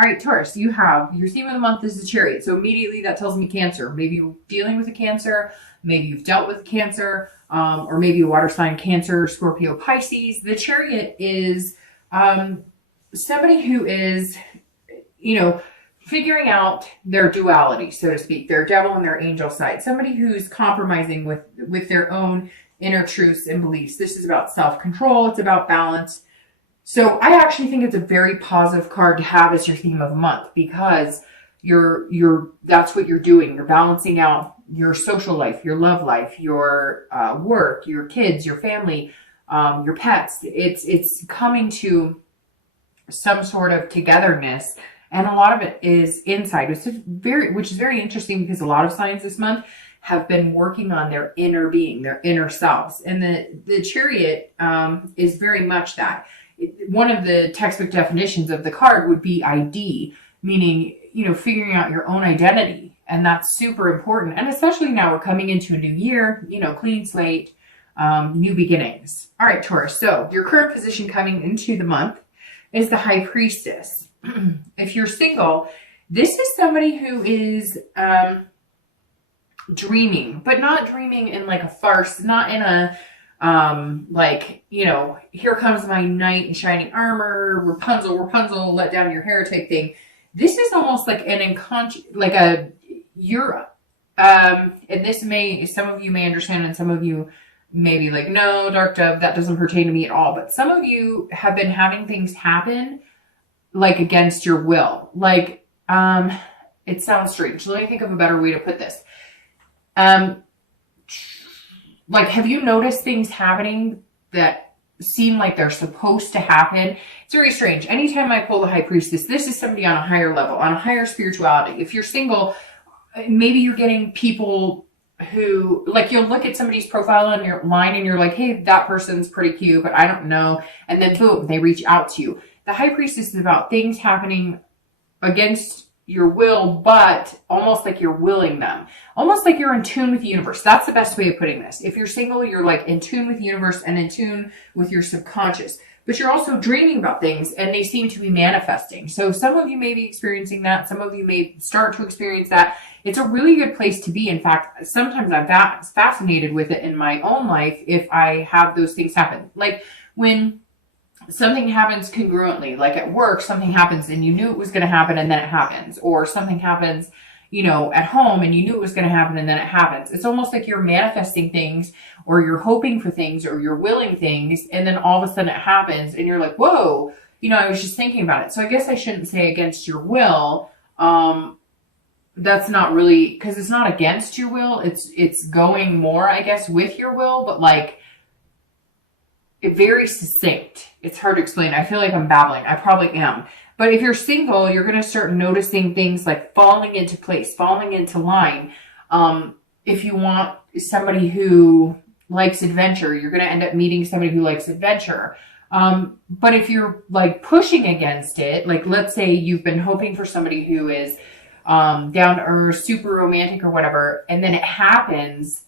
All right, Taurus, you have your theme of the month is the Chariot. So immediately that tells me Cancer. Maybe you're dealing with a Cancer, maybe you've dealt with Cancer, or maybe a water sign, Cancer, Scorpio, Pisces. The Chariot is somebody who is, figuring out their duality, so to speak, their devil and their angel side. Somebody who's compromising with their own inner truths and beliefs. This is about self-control. It's about balance. So I actually think it's a very positive card to have as your theme of the month, because that's what you're doing. You're balancing out your social life, your love life, your work, your kids, your family, your pets. It's coming to some sort of togetherness, and a lot of it is inside, which is very interesting, because a lot of signs this month have been working on their inner being, their inner selves, and the Chariot is very much that. One of the textbook definitions of the card would be ID, meaning, figuring out your own identity. And that's super important. And especially now we're coming into a new year, clean slate, new beginnings. All right, Taurus. So your current position coming into the month is the High Priestess. If you're single, this is somebody who is dreaming, but not dreaming in like a farce, not in a here comes my knight in shining armor, Rapunzel, let down your hair type thing. This is almost like and this some of you may understand, and some of you may be like, no, Dark Dove, that doesn't pertain to me at all. But some of you have been having things happen like against your will. It sounds strange. Let me think of a better way to put this. Have you noticed things happening that seem like they're supposed to happen? It's very strange. Anytime I pull the High Priestess, this is somebody on a higher level, on a higher spirituality. If you're single, maybe you're getting people who, you'll look at somebody's profile on your line and you're like, hey, that person's pretty cute, but I don't know. And then boom, they reach out to you. The High Priestess is about things happening against your will, but almost like you're willing them, almost like you're in tune with the universe. That's the best way of putting this. If you're single, you're in tune with the universe and in tune with your subconscious, but you're also dreaming about things and they seem to be manifesting. So some of you may be experiencing that. Some of you may start to experience that. It's a really good place to be. In fact, sometimes I'm fascinated with it in my own life if I have those things happen. Like when something happens congruently, like at work, something happens and you knew it was going to happen and then it happens, or something happens, at home and you knew it was going to happen and then it happens. It's almost like you're manifesting things, or you're hoping for things, or you're willing things, and then all of a sudden it happens and you're like, whoa, I was just thinking about it. So I guess I shouldn't say against your will. That's not really, because it's not against your will. It's going more, I guess, with your will, but very succinct. It's hard to explain. I feel like I'm babbling. I probably am. But if you're single, you're going to start noticing things like falling into place, falling into line. If you want somebody who likes adventure, you're going to end up meeting somebody who likes adventure. But if you're pushing against it, let's say you've been hoping for somebody who is down to earth, super romantic or whatever, and then it happens,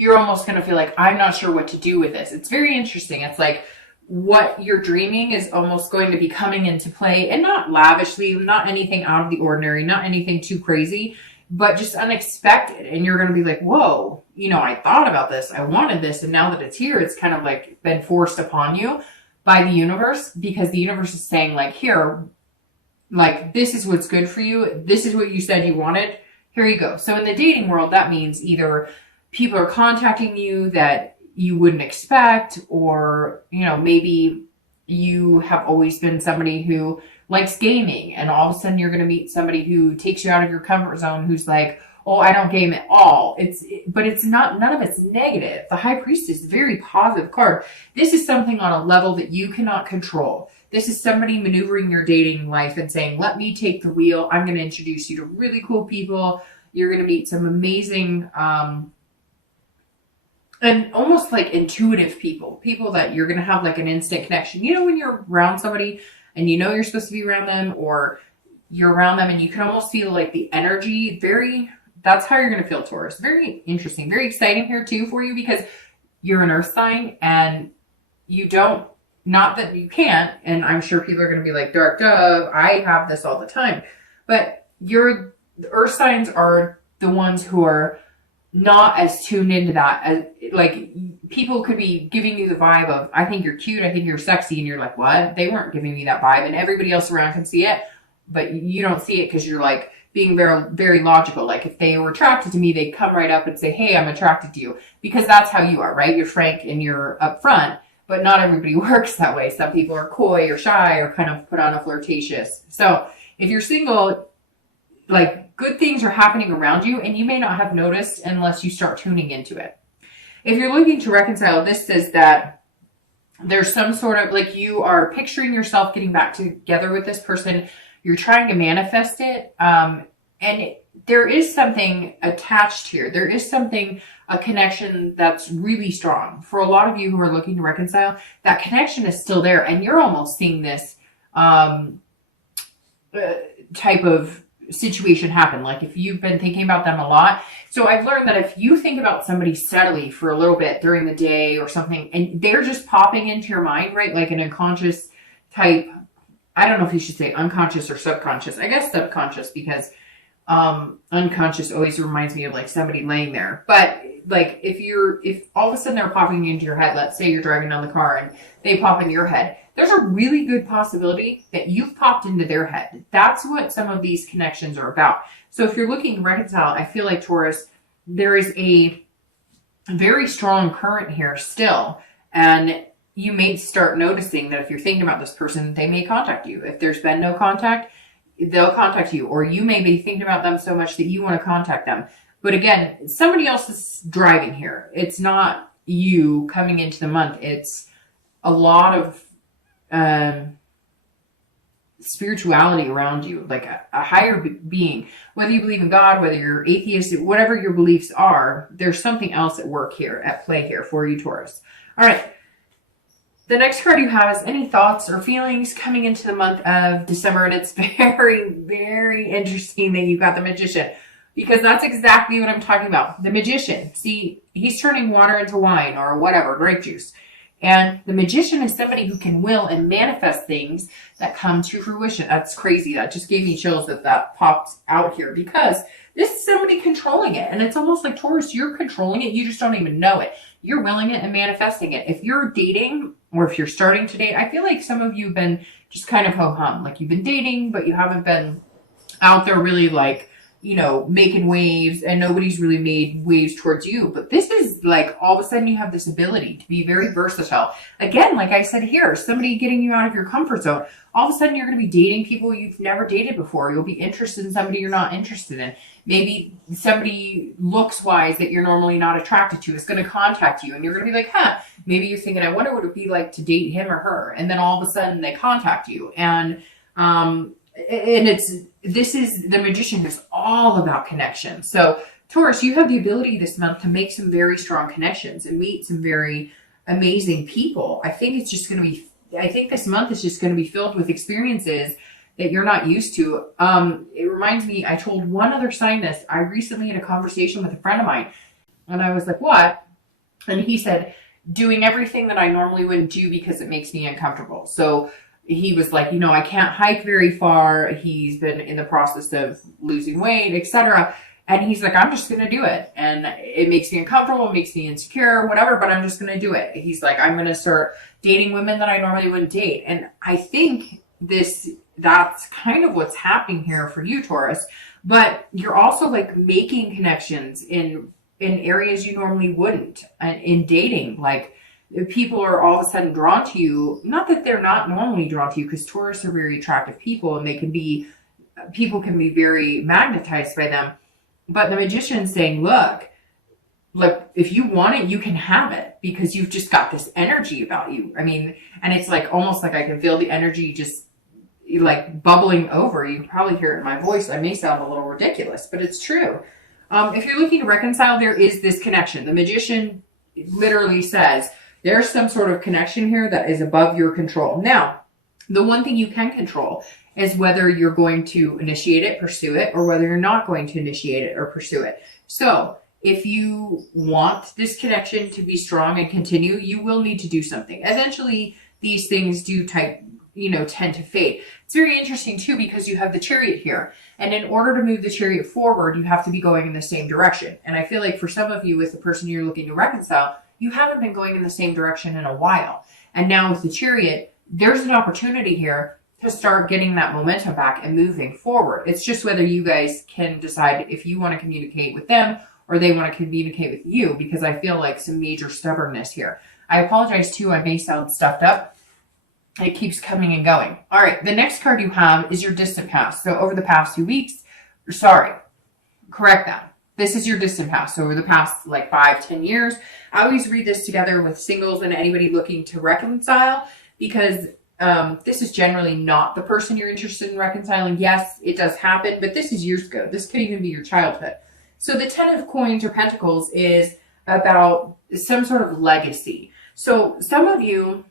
you're almost going to feel like, I'm not sure what to do with this. It's very interesting. It's like what you're dreaming is almost going to be coming into play, and not lavishly, not anything out of the ordinary, not anything too crazy, but just unexpected. And you're going to be like, whoa, I thought about this. I wanted this. And now that it's here, it's kind of been forced upon you by the universe, because the universe is saying here, this is what's good for you. This is what you said you wanted. Here you go. So in the dating world, that means either people are contacting you that you wouldn't expect, or, maybe you have always been somebody who likes gaming, and all of a sudden you're going to meet somebody who takes you out of your comfort zone, who's like, oh, I don't game at all. But it's not, none of it's negative. The High Priestess is a very positive card. This is something on a level that you cannot control. This is somebody maneuvering your dating life and saying, let me take the wheel. I'm going to introduce you to really cool people. You're going to meet some amazing, and almost intuitive people that you're going to have an instant connection. When you're around somebody and you're supposed to be around them, or you're around them and you can almost feel the energy, that's how you're going to feel, Taurus. Very interesting, very exciting here too for you, because you're an earth sign and you don't Not that you can't, and I'm sure people are going to be like, Dark Dove, I have this all the time. But the earth signs are the ones who are not as tuned into that. As like, people could be giving you the vibe of, I think you're cute, I think you're sexy, and you're like, what? They weren't giving me that vibe, and everybody else around can see it, but you don't see it because you're like being very, very logical. Like, if they were attracted to me, they'd come right up and say, hey, I'm attracted to you, because that's how you are, right? You're frank and you're upfront, but not everybody works that way. Some people are coy or shy or kind of put on a flirtatious. So if you're single, like, good things are happening around you, and you may not have noticed unless you start tuning into it. If you're looking to reconcile, this says that there's some sort of, like, you are picturing yourself getting back together with this person. You're trying to manifest it. And there is something attached here. There is something, a connection that's really strong. For a lot of you who are looking to reconcile, that connection is still there. And you're almost seeing this type of situation happen. Like, if you've been thinking about them a lot. So I've learned that if you think about somebody steadily for a little bit during the day or something, and they're just popping into your mind, right? Like an unconscious type, I don't know if you should say unconscious or subconscious. I guess subconscious, because unconscious always reminds me of like somebody laying there. But like, if all of a sudden they're popping into your head, let's say you're driving down the car and they pop into your head, there's a really good possibility that you've popped into their head. That's what some of these connections are about. So if you're looking to reconcile, I feel like, Taurus, there is a very strong current here still. And you may start noticing that if you're thinking about this person, they may contact you. If there's been no contact, they'll contact you. Or you may be thinking about them so much that you want to contact them. But again, somebody else is driving here. It's not you coming into the month. It's a lot of spirituality around you, like a higher being. Whether you believe in God, whether you're atheist, whatever your beliefs are, there's something else at work here, at play here for you, Taurus. All right. The next card you have is any thoughts or feelings coming into the month of December. And it's very, very interesting that you got the Magician, because that's exactly what I'm talking about. The Magician. See, he's turning water into wine or whatever, grape juice. And the Magician is somebody who can will and manifest things that come to fruition. That's crazy. That just gave me chills that popped out here, because this is somebody controlling it. And it's almost like, Taurus, you're controlling it. You just don't even know it. You're willing it and manifesting it. If you're dating, or if you're starting to date, I feel like some of you have been just kind of ho-hum. Like, you've been dating, but you haven't been out there really, like, you know, making waves, and nobody's really made waves towards you. But this is like, all of a sudden you have this ability to be very versatile. Again, like I said here, somebody getting you out of your comfort zone. All of a sudden you're going to be dating people you've never dated before. You'll be interested in somebody you're not interested in. Maybe somebody looks-wise that you're normally not attracted to is going to contact you, and you're going to be like, huh, maybe you're thinking, I wonder what it would be like to date him or her. And then all of a sudden they contact you. And this is the Magician who's all about connection. So Taurus, you have the ability this month to make some very strong connections and meet some very amazing people. I think it's just going to be, I think this month is just going to be filled with experiences that you're not used to. It reminds me, I told one other sign this. I recently had a conversation with a friend of mine, and I was like, what? And he said, doing everything that I normally wouldn't do because it makes me uncomfortable. So he was like, you know, I can't hike very far. He's been in the process of losing weight, etc. And he's like, I'm just going to do it. And it makes me uncomfortable, it makes me insecure, whatever, but I'm just going to do it. He's like, I'm going to start dating women that I normally wouldn't date. And I think that's kind of what's happening here for you, Taurus. But you're also like making connections in areas you normally wouldn't. In dating, like, people are all of a sudden drawn to you. Not that they're not normally drawn to you, because Taurus are very attractive people, and people can be very magnetized by them. But the Magician's saying, look, if you want it, you can have it, because you've just got this energy about you. I mean, and it's like, almost like I can feel the energy just like bubbling over. You can probably hear it in my voice. I may sound a little ridiculous, but it's true. If you're looking to reconcile, there is this connection. The Magician literally says, there's some sort of connection here that is above your control. Now, the one thing you can control is whether you're going to initiate it, pursue it, or whether you're not going to initiate it or pursue it. So if you want this connection to be strong and continue, you will need to do something. Eventually, these things do tend to fade. It's very interesting too, because you have the Chariot here. And in order to move the Chariot forward, you have to be going in the same direction. And I feel like for some of you, with the person you're looking to reconcile, you haven't been going in the same direction in a while. And now with the Chariot, there's an opportunity here to start getting that momentum back and moving forward. It's just whether you guys can decide if you want to communicate with them or they want to communicate with you, because I feel like some major stubbornness here. I apologize too, I may sound stuffed up. It keeps coming and going. All right, the next card you have is your distant past. So over the past 2 weeks, correct that. This is your distant past. So over the past like 5-10 years, I always read this together with singles and anybody looking to reconcile, because this is generally not the person you're interested in reconciling. Yes, it does happen, but this is years ago. This could even be your childhood. So the 10 of coins or pentacles is about some sort of legacy. So some of you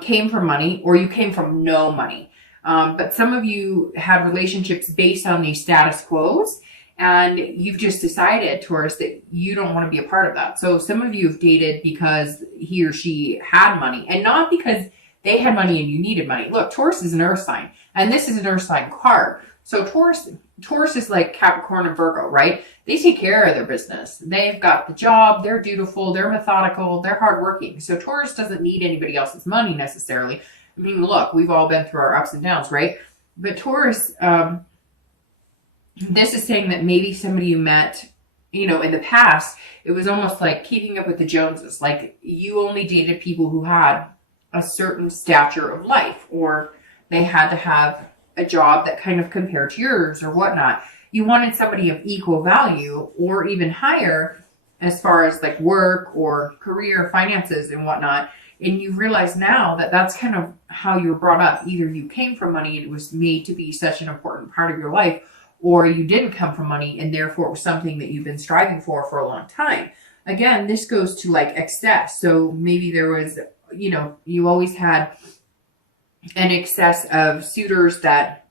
came from money, or you came from no money. But some of you had relationships based on these status quos, and you've just decided, Taurus, that you don't want to be a part of that. So some of you have dated because he or she had money, and not because they had money and you needed money. Look, Taurus is an earth sign, and this is an earth sign card. So Taurus is like Capricorn and Virgo, right? They take care of their business. They've got the job. They're dutiful. They're methodical. They're hardworking. So Taurus doesn't need anybody else's money necessarily. I mean, look, we've all been through our ups and downs, right? But Taurus, this is saying that maybe somebody you met, in the past, it was almost like keeping up with the Joneses. Like you only dated people who had a certain stature of life, or they had to have a job that kind of compared to yours or whatnot. You wanted somebody of equal value or even higher as far as like work or career, finances and whatnot. And you realize now that that's kind of how you were brought up. Either you came from money and it was made to be such an important part of your life, or you didn't come from money and therefore it was something that you've been striving for a long time. Again, this goes to like excess. So maybe there was, you always had an excess of suitors that,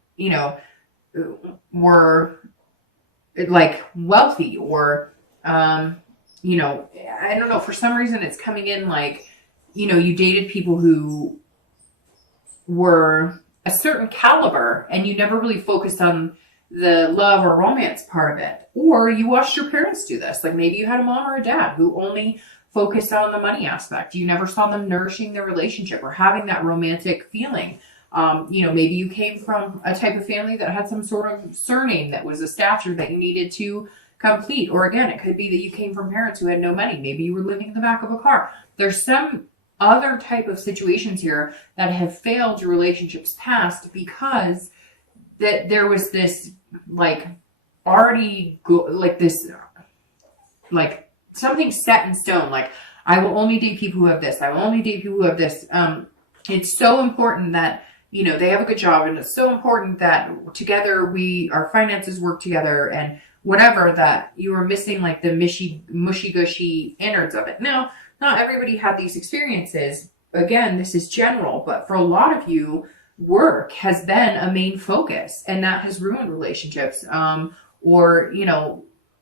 were like wealthy, or, I don't know, for some reason it's coming in like, you dated people who were a certain caliber and you never really focused on the love or romance part of it. Or you watched your parents do this. Like maybe you had a mom or a dad who only focused on the money aspect. You never saw them nourishing their relationship or having that romantic feeling. Maybe you came from a type of family that had some sort of surname that was a stature that you needed to complete. Or again, it could be that you came from parents who had no money. Maybe you were living in the back of a car. There's some other type of situations here that have failed your relationships past, because that there was this like already like this, like something set in stone. Like I will only date people who have this. I will only date people who have this. It's so important that, they have a good job, and it's so important that together our finances work together and whatever, that you were missing like the mushy gushy innards of it. Now, not everybody had these experiences. Again, this is general, but for a lot of you, work has been a main focus, and that has ruined relationships. Or,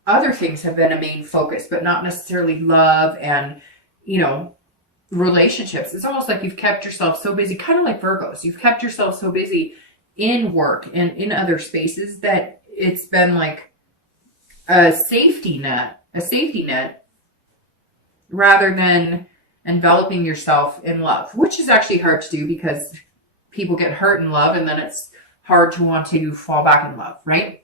other things have been a main focus, but not necessarily love and, relationships. It's almost like you've kept yourself so busy, kind of like Virgos. You've kept yourself so busy in work and in other spaces that it's been like a safety net rather than enveloping yourself in love, which is actually hard to do because people get hurt in love and then it's hard to want to fall back in love, right?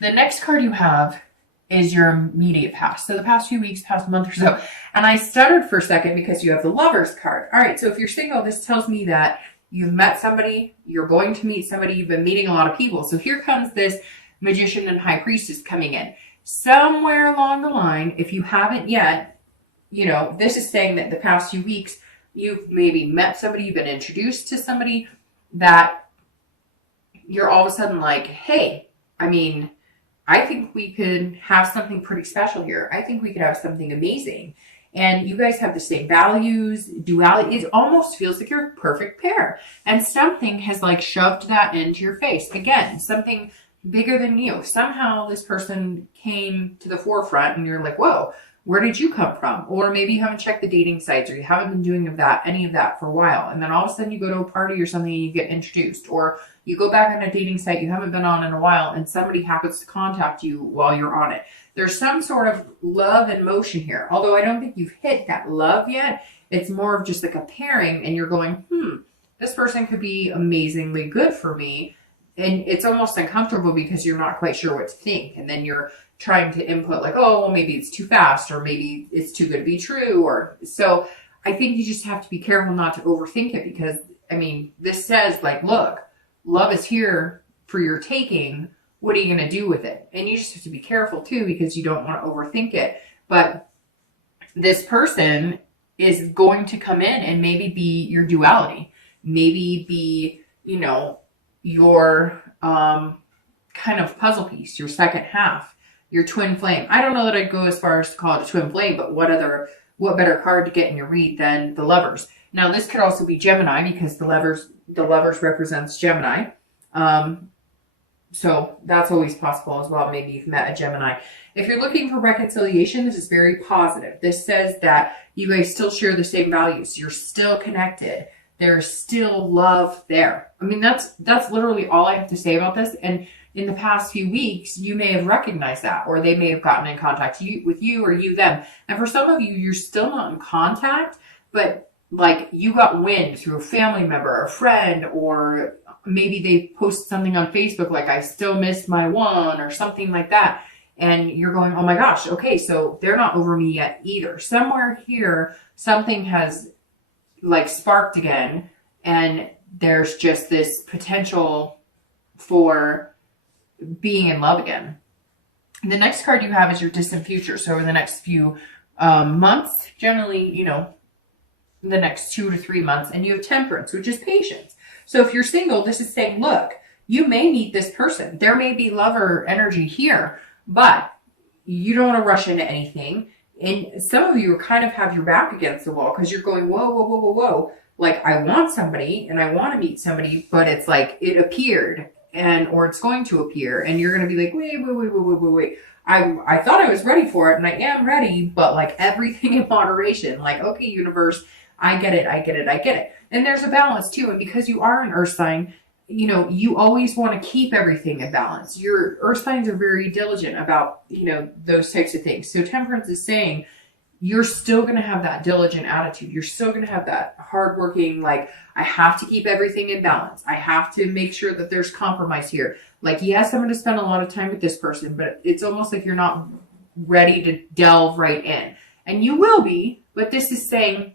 The next card you have is your immediate past. So the past few weeks, past month or so. And I stuttered for a second because you have the Lovers card. All right, so if you're single, this tells me that you've met somebody, you're going to meet somebody, you've been meeting a lot of people. So here comes this Magician and High Priestess coming in. Somewhere along the line, if you haven't yet, this is saying that the past few weeks, you've maybe met somebody, you've been introduced to somebody that you're all of a sudden like, hey, I think we could have something pretty special here. I think we could have something amazing. And you guys have the same values, duality. It almost feels like you're a perfect pair. And something has like shoved that into your face. Again, something bigger than you. Somehow this person came to the forefront and you're like, whoa, where did you come from? Or maybe you haven't checked the dating sites, or you haven't been doing any of that for a while. And then all of a sudden you go to a party or something and you get introduced, or you go back on a dating site you haven't been on in a while and somebody happens to contact you while you're on it. There's some sort of love in motion here. Although I don't think you've hit that love yet. It's more of just like a pairing and you're going, this person could be amazingly good for me. And it's almost uncomfortable because you're not quite sure what to think. And then you're trying to input like, oh, well, maybe it's too fast, or maybe it's too good to be true. Or so I think you just have to be careful not to overthink it, because I mean, this says like, look, love is here for your taking. What are you going to do with it? And you just have to be careful too, because you don't want to overthink it. But this person is going to come in and maybe be your duality, maybe be, you know, your kind of puzzle piece, your second half, your twin flame. I don't know that I'd go as far as to call it a twin flame, but what better card to get in your read than the Lovers? Now, this could also be Gemini, because the Lovers represents Gemini. So that's always possible as well. Maybe you've met a Gemini. If you're looking for reconciliation, this is very positive. This says that you guys still share the same values. You're still connected. There's still love there. I mean, that's literally all I have to say about this. And in the past few weeks, you may have recognized that, or they may have gotten in contact with you, or you them. And for some of you, you're still not in contact, but like you got wind through a family member, a friend, or maybe they posted something on Facebook like, I still miss my one, or something like that. And you're going, oh my gosh, okay, so they're not over me yet either. Somewhere here, something has like sparked again, and there's just this potential for being in love again. The next card you have is your distant future. So in the next few months, generally, you know, the next 2 to 3 months, and you have Temperance, which is patience. So if you're single, this is saying, look, you may meet this person. There may be lover energy here, but you don't want to rush into anything. And some of you kind of have your back against the wall because you're going, whoa, whoa, whoa, whoa, whoa. Like, I want somebody and I want to meet somebody, but it's like it appeared, or it's going to appear, and you're going to be like, wait. I thought I was ready for it, and I am ready, but like everything in moderation. Like, okay, universe, I get it. And there's a balance too. And because you are an earth sign, you know, you always want to keep everything in balance. Your earth signs are very diligent about, you know, those types of things. So Temperance is saying you're still going to have that diligent attitude. You're still going to have that hardworking, like, I have to keep everything in balance. I have to make sure that there's compromise here. Like, yes, I'm going to spend a lot of time with this person, but it's almost like you're not ready to delve right in. And you will be, but this is saying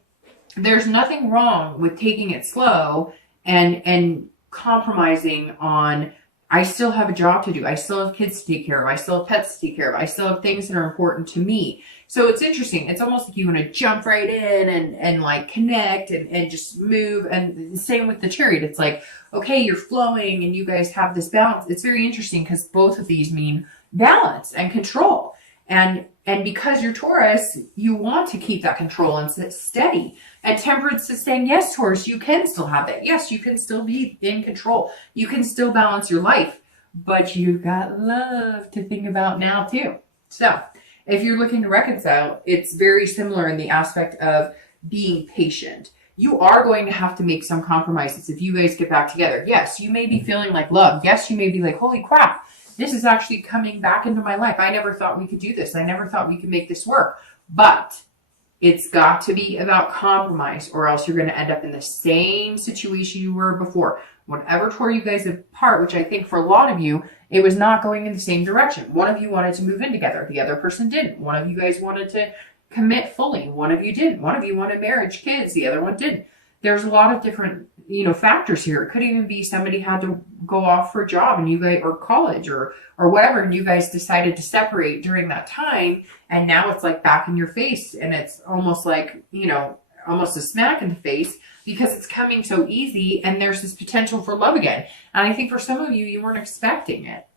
there's nothing wrong with taking it slow and compromising on, I still have a job to do. I still have kids to take care of. I still have pets to take care of. I still have things that are important to me. So it's interesting. It's almost like you want to jump right in and like connect and just move. And the same with the Chariot. It's like, okay, you're flowing and you guys have this balance. It's very interesting because both of these mean balance and control. And because you're Taurus, you want to keep that control and steady. And Temperance is saying, yes, Taurus, you can still have that. Yes, you can still be in control. You can still balance your life. But you've got love to think about now too. So if you're looking to reconcile, it's very similar in the aspect of being patient. You are going to have to make some compromises if you guys get back together. Yes, you may be feeling like love. Yes, you may be like, holy crap, this is actually coming back into my life. I never thought we could do this. I never thought we could make this work. But it's got to be about compromise, or else you're going to end up in the same situation you were before. Whatever tore you guys apart, which I think for a lot of you, it was not going in the same direction. One of you wanted to move in together. The other person didn't. One of you guys wanted to commit fully. One of you didn't. One of you wanted marriage, kids. The other one didn't. There's a lot of different, factors here. It could even be somebody had to go off for a job and you guys, or college or whatever, and you guys decided to separate during that time. And now it's like back in your face, and it's almost like, almost a smack in the face because it's coming so easy, and there's this potential for love again. And I think for some of you, you weren't expecting it.